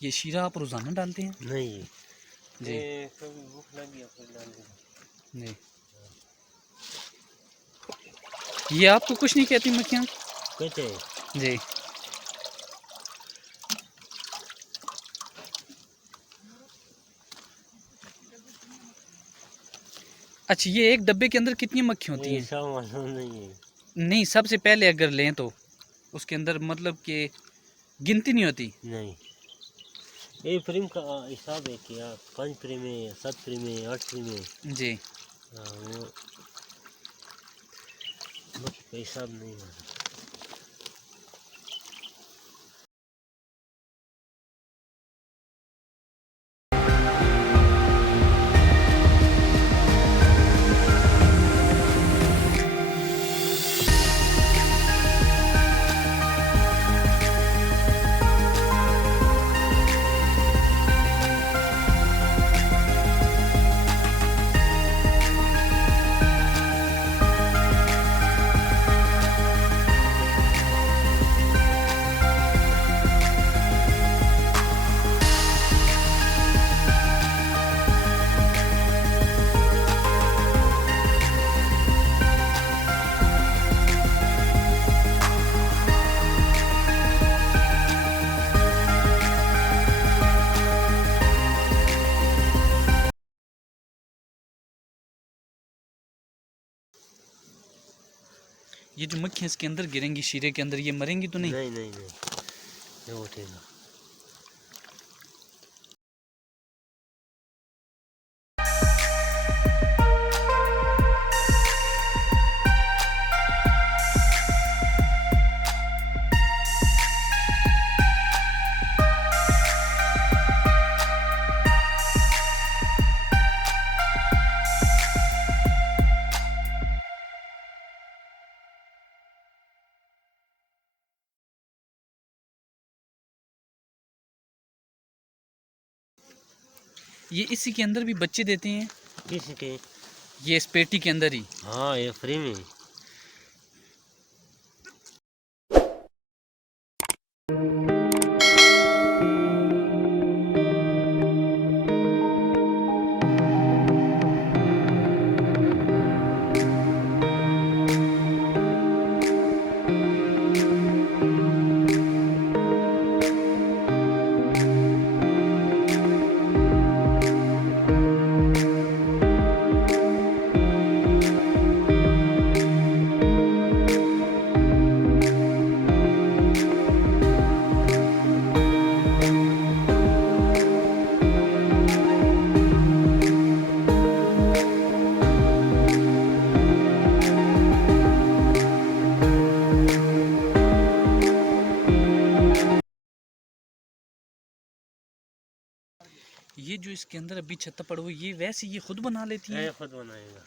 ये शीरा आप रोज़ाना डालते हैं? नहीं जी कभी भूख लगी फिर डाल दी। जी। ये आपको कुछ नहीं कहती मक्खियाँ? कहते हैं जी। अच्छा, ये एक डब्बे के अंदर कितनी मक्खी होती हैं? ऐसा मालूम नहीं है। नहीं, सबसे पहले अगर लें तो उसके अंदर मतलब कि गिनती नहीं होती? नहीं ये प्रेम का हिसाब है क्या 5 प्रेम है 7 प्रेम है 8 प्रेम है। जी। हाँ, वो बाकी का हिसाब नहीं है। ये जो मक्खियाँ इसके अंदर गिरेंगी शीरे के अंदर, ये मरेंगी तो नहीं? नहीं नहीं नहीं ये उठेगा। ये इसी के अंदर भी बच्चे देते हैं? किसके? ये इस पेटी के अंदर ही? हाँ ये फ्री में। ये जो इसके अंदर अभी छत्ता पड़ा हुआ है, ये वैसे ये खुद बना लेती हैं? खुद बनाएगा।